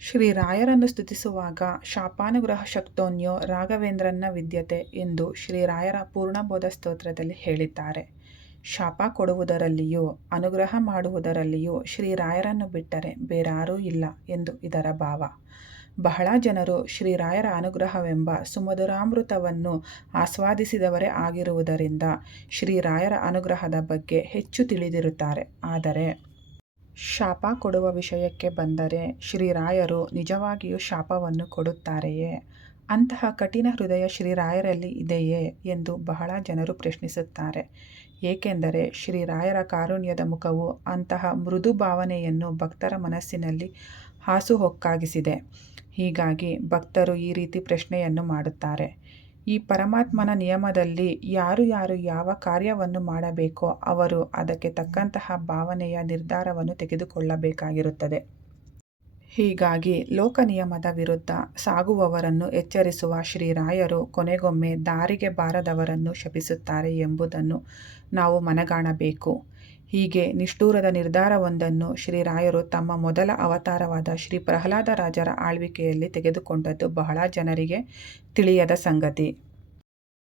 ಶ್ರೀರಾಯರನ್ನು ಸ್ತುತಿಸುವಾಗ ಶಾಪಾನುಗ್ರಹ ಶಕ್ತೋನ್ಯೋ ರಾಘವೇಂದ್ರನ್ನ ವಿದ್ಯತೆ ಎಂದು ಶ್ರೀರಾಯರ ಪೂರ್ಣಬೋಧ ಸ್ತೋತ್ರದಲ್ಲಿ ಹೇಳಿದ್ದಾರೆ. ಶಾಪ ಕೊಡುವುದರಲ್ಲಿಯೂ ಅನುಗ್ರಹ ಮಾಡುವುದರಲ್ಲಿಯೂ ಶ್ರೀರಾಯರನ್ನು ಬಿಟ್ಟರೆ ಬೇರಾರೂ ಇಲ್ಲ ಎಂದು ಇದರ ಭಾವ. ಬಹಳ ಜನರು ಶ್ರೀರಾಯರ ಅನುಗ್ರಹವೆಂಬ ಸುಮಧುರಾಮೃತವನ್ನು ಆಸ್ವಾದಿಸಿದವರೇ ಆಗಿರುವುದರಿಂದ ಶ್ರೀರಾಯರ ಅನುಗ್ರಹದ ಬಗ್ಗೆ ಹೆಚ್ಚು ತಿಳಿದಿರುತ್ತಾರೆ. ಆದರೆ ಶಾಪ ಕೊಡುವ ವಿಷಯಕ್ಕೆ ಬಂದರೆ ಶ್ರೀರಾಯರು ನಿಜವಾಗಿಯೂ ಶಾಪವನ್ನು ಕೊಡುತ್ತಾರೆಯೇ? ಅಂತಹ ಕಠಿಣ ಹೃದಯ ಶ್ರೀರಾಯರಲ್ಲಿ ಇದೆಯೇ ಎಂದು ಬಹಳ ಜನರು ಪ್ರಶ್ನಿಸುತ್ತಾರೆ. ಏಕೆಂದರೆ ಶ್ರೀರಾಯರ ಕಾರುಣ್ಯದ ಮುಖವು ಅಂತಹ ಮೃದು ಭಾವನೆಯನ್ನು ಭಕ್ತರ ಮನಸ್ಸಿನಲ್ಲಿ ಹಾಸುಹೊಕ್ಕಾಗಿಸಿದೆ. ಹೀಗಾಗಿ ಭಕ್ತರು ಈ ರೀತಿ ಪ್ರಶ್ನೆಯನ್ನು ಮಾಡುತ್ತಾರೆ. ಈ ಪರಮಾತ್ಮನ ನಿಯಮದಲ್ಲಿ ಯಾರು ಯಾವ ಕಾರ್ಯವನ್ನು ಮಾಡಬೇಕೋ ಅವರು ಅದಕ್ಕೆ ತಕ್ಕಂತಹ ಭಾವನೆಯ ನಿರ್ಧಾರವನ್ನು ತೆಗೆದುಕೊಳ್ಳಬೇಕಾಗಿರುತ್ತದೆ. ಹೀಗಾಗಿ ಲೋಕ ನಿಯಮದ ವಿರುದ್ಧ ಸಾಗುವವರನ್ನು ಎಚ್ಚರಿಸುವ ಶ್ರೀರಾಯರು ಕೊನೆಗೊಮ್ಮೆ ದಾರಿಗೆ ಬಾರದವರನ್ನು ಶಪಿಸುತ್ತಾರೆ ಎಂಬುದನ್ನು ನಾವು ಮನಗಾಣಬೇಕು. ಹೀಗೆ ನಿಷ್ಠುರದ ನಿರ್ಧಾರವೊಂದನ್ನು ಶ್ರೀರಾಯರು ತಮ್ಮ ಮೊದಲ ಅವತಾರವಾದ ಶ್ರೀ ಪ್ರಹ್ಲಾದರಾಜರ ಆಳ್ವಿಕೆಯಲ್ಲಿ ತೆಗೆದುಕೊಂಡದ್ದು ಬಹಳ ಜನರಿಗೆ ತಿಳಿಯದ ಸಂಗತಿ.